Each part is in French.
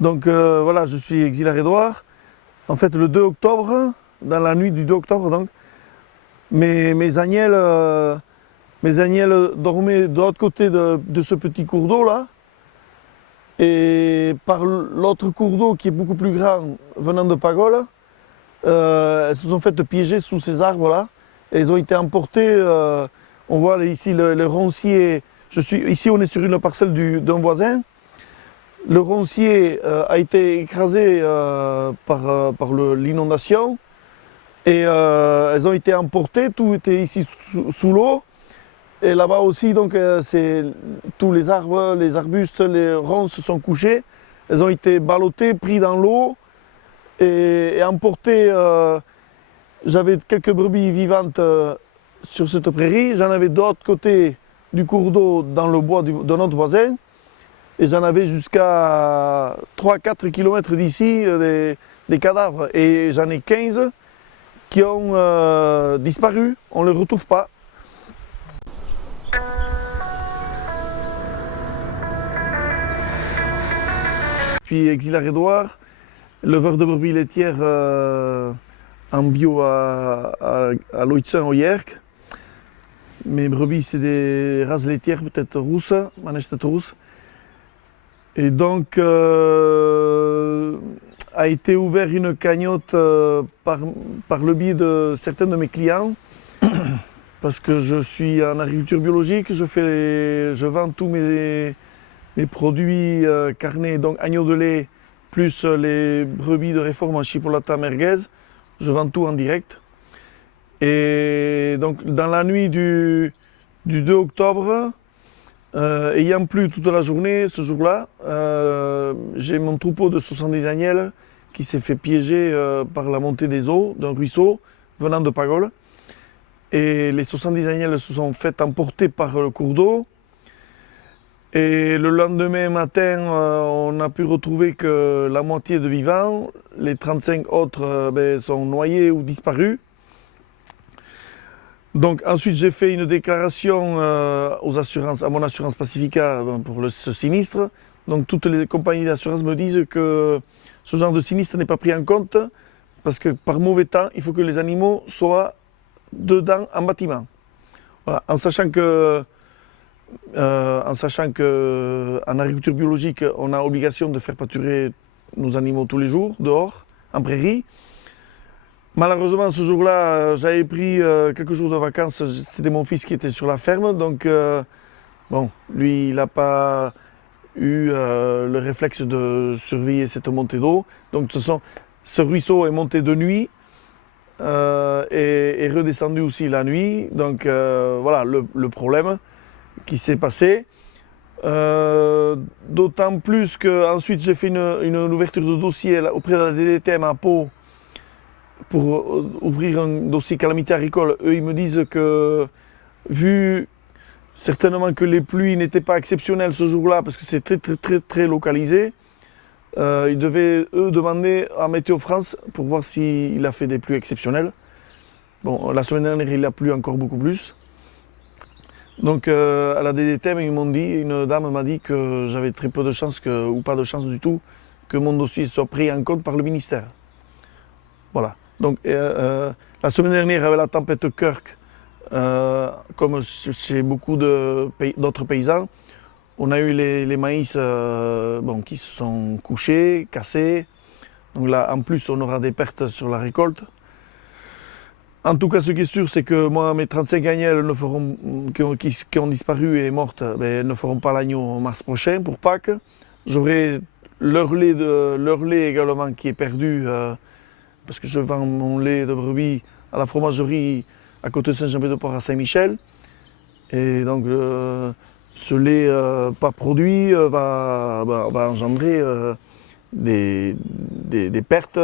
Donc voilà, je suis Exilard Édouard. En fait, le 2 octobre, dans la nuit du 2 octobre, donc, mes agnelles dormaient de l'autre côté de ce petit cours d'eau là. Et par l'autre cours d'eau qui est beaucoup plus grand, venant de Pagol, elles se sont faites piéger sous ces arbres là. Et elles ont été emportées. On voit ici le roncier. Ici, on est sur une parcelle d'un voisin. Le roncier a été écrasé par l'inondation et elles ont été emportées, tout était ici sous l'eau. Et là-bas aussi, donc, tous les arbres, les arbustes, les ronces sont couchés. Elles ont été ballottées, prises dans l'eau et emportées. J'avais quelques brebis vivantes sur cette prairie. J'en avais de l'autre côté du cours d'eau dans le bois de notre voisin. Et j'en avais jusqu'à 3-4 km d'ici des cadavres. Et j'en ai 15 qui ont disparu. On ne les retrouve pas. Je suis Exilard Édouard, leveur de brebis laitières en bio à Loitzen, au Yerk. Mes brebis, c'est des races laitières, peut-être rousses, manège tête rousse. Et donc, a été ouvert une cagnotte par le biais de certains de mes clients, parce que je suis en agriculture biologique, je vends tous mes produits carnés, donc agneau de lait, plus les brebis de réforme en chipolata merguez, je vends tout en direct. Et donc, dans la nuit du 2 octobre, ayant plu toute la journée ce jour-là, j'ai mon troupeau de 70 agnelles qui s'est fait piéger par la montée des eaux d'un ruisseau venant de Pagol. Et les 70 agnelles se sont faites emporter par le cours d'eau. Et le lendemain matin, on a pu retrouver que la moitié de vivants, les 35 autres sont noyés ou disparus. Donc ensuite j'ai fait une déclaration aux assurances, à mon assurance Pacifica pour ce sinistre. Donc toutes les compagnies d'assurance me disent que ce genre de sinistre n'est pas pris en compte parce que par mauvais temps, il faut que les animaux soient dedans en bâtiment. Voilà. En sachant que en agriculture biologique, on a obligation de faire pâturer nos animaux tous les jours, dehors, en prairie. Malheureusement, ce jour-là, j'avais pris quelques jours de vacances. C'était mon fils qui était sur la ferme. Donc, bon, lui, il n'a pas eu le réflexe de surveiller cette montée d'eau. Donc, ce ruisseau est monté de nuit et redescendu aussi la nuit. Donc, voilà le problème qui s'est passé. D'autant plus qu'ensuite, j'ai fait une ouverture de dossier auprès de la DDTM à Pau pour ouvrir un dossier calamité agricole. Eux, ils me disent que, vu certainement que les pluies n'étaient pas exceptionnelles ce jour-là, parce que c'est très localisé, ils devaient, eux, demander à Météo France pour voir s'il a fait des pluies exceptionnelles. Bon, la semaine dernière, il a plu encore beaucoup plus. Donc, à la DDTM, ils m'ont dit, une dame m'a dit que j'avais très peu de chance, ou pas de chance du tout, que mon dossier soit pris en compte par le ministère. Voilà. Donc, la semaine dernière, avec la tempête Kirk, comme chez beaucoup d'autres paysans, on a eu les maïs qui se sont couchés, cassés. Donc là, en plus, on aura des pertes sur la récolte. En tout cas, ce qui est sûr, c'est que moi, mes 35 agnelles qui ont disparu et mortes, ne feront pas l'agneau en mars prochain pour Pâques. J'aurai leur lait également qui est perdu. Parce que je vends mon lait de brebis à la fromagerie à côté de Saint-Jean-Pied-de-Port à Saint-Michel. Et donc ce lait pas produit va engendrer des pertes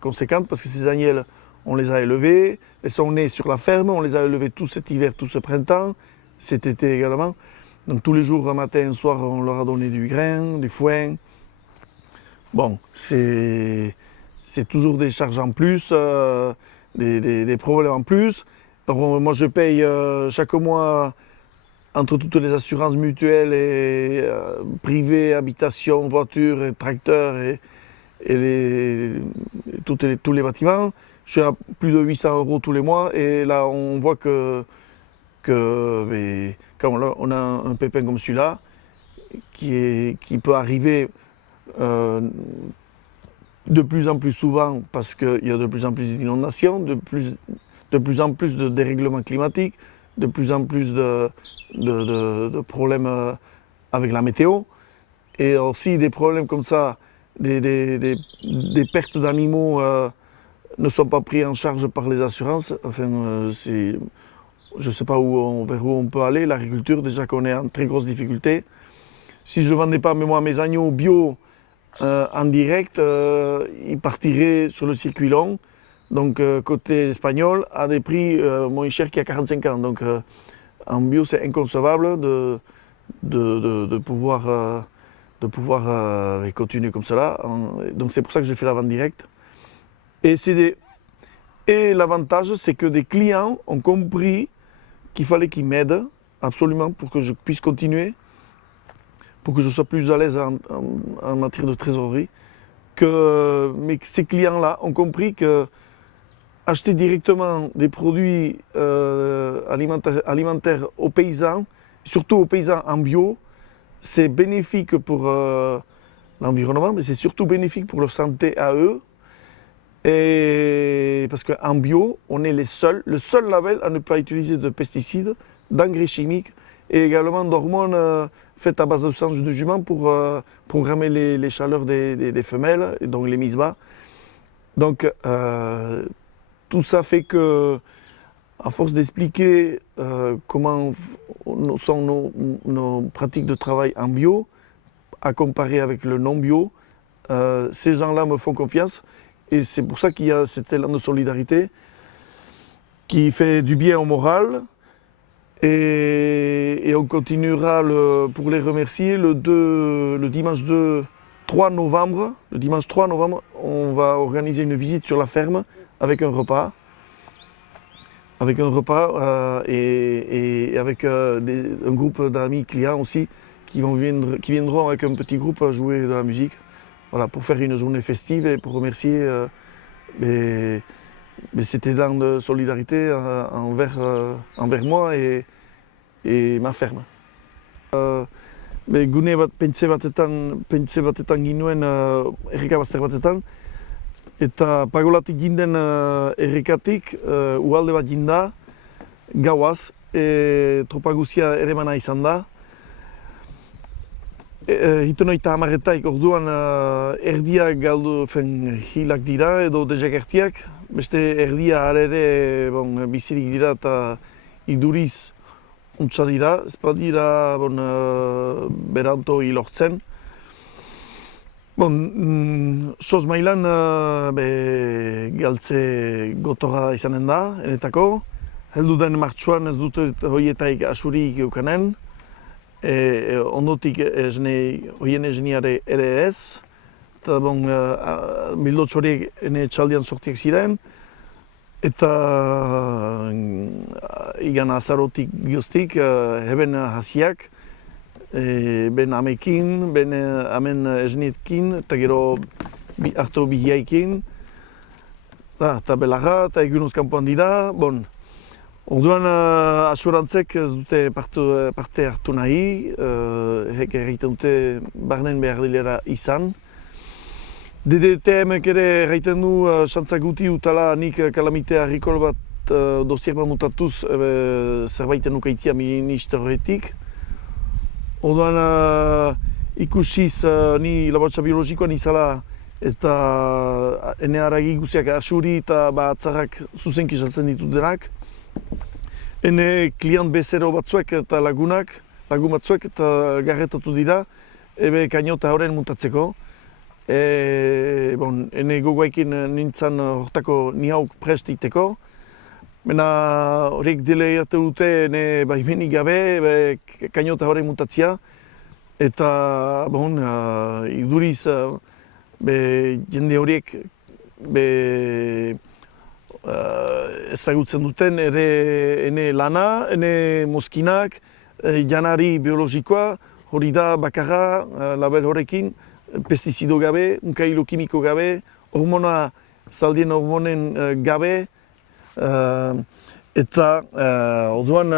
conséquentes parce que ces agnelles, on les a élevées, elles sont nées sur la ferme, on les a élevées tout cet hiver, tout ce printemps, cet été également. Donc tous les jours, matin et soir, on leur a donné du grain, du foin. Bon, c'est toujours des charges en plus, des problèmes en plus. Donc, moi, je paye chaque mois entre toutes les assurances mutuelles et privées, habitation, voiture, et tracteurs et tous les bâtiments, je suis à plus de 800 € tous les mois. Et là, on voit que quand on a un pépin comme celui-là, qui peut arriver de plus en plus souvent parce qu'il y a de plus en plus d'inondations, de plus en plus de dérèglements climatiques, de plus en plus de problèmes avec la météo, et aussi des problèmes comme ça, des pertes d'animaux ne sont pas pris en charge par les assurances. Enfin, je ne sais pas vers où on peut aller. L'agriculture, déjà qu'on est en très grosse difficulté. Si je ne vendais pas mes agneaux bio en direct, ils partiraient sur le circuit long, donc côté espagnol, à des prix moins chers qu'il y a 45 ans. Donc en bio, c'est inconcevable de pouvoir continuer comme cela. Donc c'est pour ça que j'ai fait la vente directe. Et l'avantage, c'est que des clients ont compris qu'il fallait qu'ils m'aident absolument pour que je puisse continuer, pour que je sois plus à l'aise en matière de trésorerie. Mais ces clients-là ont compris que acheter directement des produits alimentaires aux paysans, surtout aux paysans en bio, c'est bénéfique pour l'environnement, mais c'est surtout bénéfique pour leur santé à eux. Et parce qu'en bio, on est le seul label à ne pas utiliser de pesticides, d'engrais chimiques et également d'hormones faites à base de sang de jument pour programmer les chaleurs des femelles, et donc les mises bas. Donc tout ça fait que, à force d'expliquer comment sont nos pratiques de travail en bio, à comparer avec le non bio, ces gens-là me font confiance. Et c'est pour ça qu'il y a cet élan de solidarité qui fait du bien au moral. Et on continuera pour les remercier le dimanche 3 novembre. Le dimanche 3 novembre, on va organiser une visite sur la ferme avec un repas. Et avec un groupe d'amis clients aussi qui viendront avec un petit groupe à jouer de la musique. Voilà, pour faire une journée festive et pour remercier cet élan de solidarité envers moi et ma ferme. Gune bat, pentse batetan ginuen erreka bazter batetan, eta pagolatik ginden errekatik ugalde bat ginda, gauaz, tropa guzia eremana izan da. Hitonoita hamarretaik orduan erdia galdu hilak dira edo desagertiak, beste erdia ere bizirik dira eta iduriz untsa dira, ez badira beranto hilortzen. Soz mailan galtze gotorra izanen da, enetako. Heldu den martxuan ez dute horietaik asurik eukanen. Ondotik horien esniare ere ez. Eta mildotxo horiek ene txaldian sortiak ziren. Eta igan azarotik gioztik, heben hasiak, ben amekin, ben amen esnietkin, eta gero hartu bihiaikin. Eta belarra, eta egunuz kanpoan dira. Orduan asurantzek ez dute parte hartu nahi, egiten dute barnen behar dilera izan. DDTM-ek ere egiten du xantzak guti utala nik kalamite agrikol bat dosier bat montatuz zerbaiten nukaitia ministerioetik. Orduan ikusiz ni laboratza biologikoan izala eta ene haragi guziak asuri eta atzarrak zuzenki saltzen ditut denak. Ene klient bezero batzuek eta lagun batzuek eta garretatu dira, ebe kainota horren muntatzeko. Ene gogoekin nintzen hortako ni hauk prest iteko. Baina horiek delegatu dute ene baimenik gabe kainota horren muntatzia. Eta iduriz jende horiek ezagutzen duten ene lana, ene mozkinak, janari biologikoa, hori da bakarra, label horrekin, pestizido gabe, unkailu kimiko gabe, hormona, zaldien hormonen gabe, eta orduan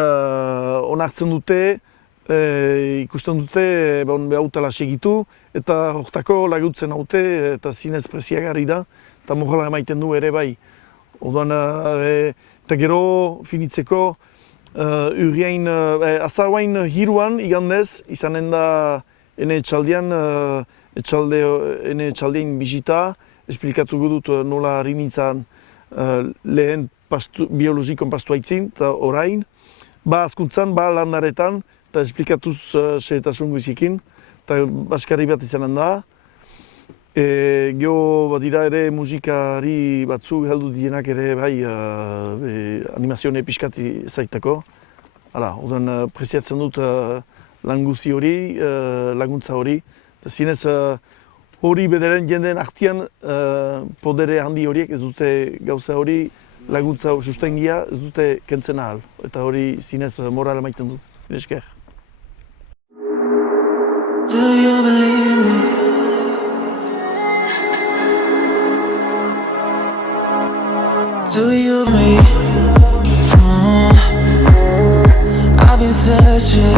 onartzen dute, ikusten dute behautela segitu, eta hortako laguntzen haute, eta zinez preziagarri da, eta morala emaiten du ere bai. Orduan, eta gero finitzeko, urriain, azaroain hiruan igandez, izanen da ene etxaldean, ene etxaldean bisita, esplikatuko dut nola harri nintzen lehen biologikon pastu haitzin, eta orain, ba azkuntzan, ba landaretan, eta esplikatuz sehetasun guzikin, eta baskarri bat izanen da. Gero badira ere musikari batzuk heldu dienak ere bai animazione pixkati zaitako. Orduan preziatzen dut lan guzi hori, laguntza hori. Zinez hori bederen jendeen artian podere handi horiek ez dute gauza hori laguntza sustengia ez dute kentzen ahal. Eta hori zinez moral emaiten du. Esker. Do you believe me? Do you believe me? I've been searching